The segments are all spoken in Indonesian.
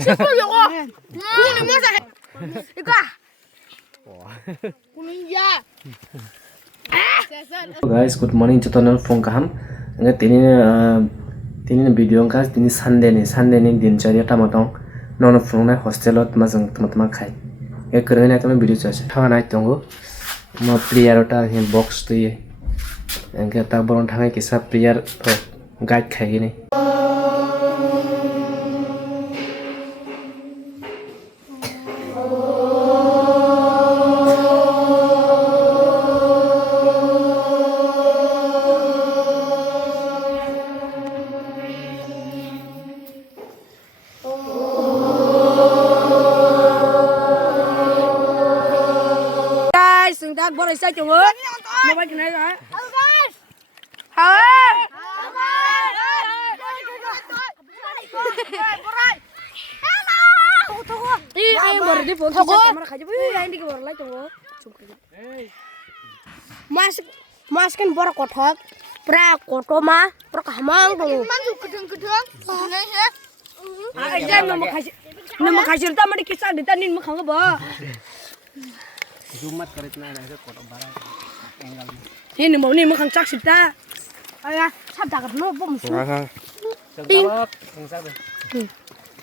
Guys, good morning. Channel phone kaham. Enggak tini video angka tini Sunday ni dincari tamatong. Nono phone na hostelot masang teman-teman kai. Ya kerana itu video saja. Kawan naik tunggu. Mau player ota yang box tu ye. Enggak tak boleh thangai kisah player guide kai ni. Bố này sao chồng ơi? Nó quay cái này rồi. Maskan bor kotak, pra kotoma, pra kamang tu. Aja nama kasih ta mari kisah di tanin makan apa? Jumat karet na ada kotak barang. Ini mau ni makan cak sita. Ayah, sabda kat no bom su.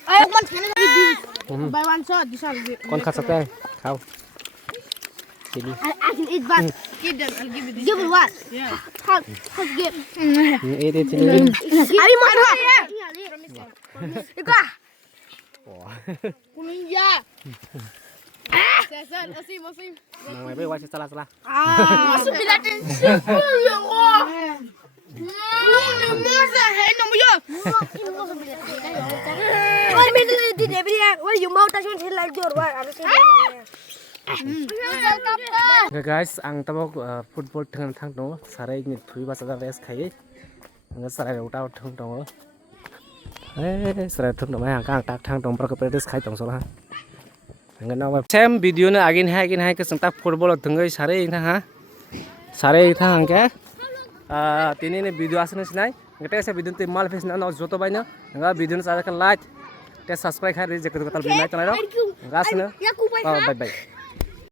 Ayah, man sini lagi. Buy one shot di sana. Kon kat sate, kau. Sini. I can eat but give them. I'll give you this. Give it what? Yeah. How give? Eat sini. Ari mana? Ika. Wah. Kuning ya. Sesan, osim. Nang lebe wajib salah. Masuk bilatin sipul ya Allah. Masa hai nama yo. Wah, midal di debriya. Wah, you mau tasman sih lagi jor wah, harus sih. Okay guys, ang tabok football thang dong. Sarai ni thui basa rest khai. Ang sarai uta thang dong. Sarai thang dong ang kang tak thang dong pra practice khai dong so ha. Xem video na agin hai ke sengtak football tenggai sare ing ha sare ing angke tini ne video asne sinai ngate se video te mal face na no joto baina nga video na sa kan like te subscribe khai je ko tal binai tanai ro ngasne bye bye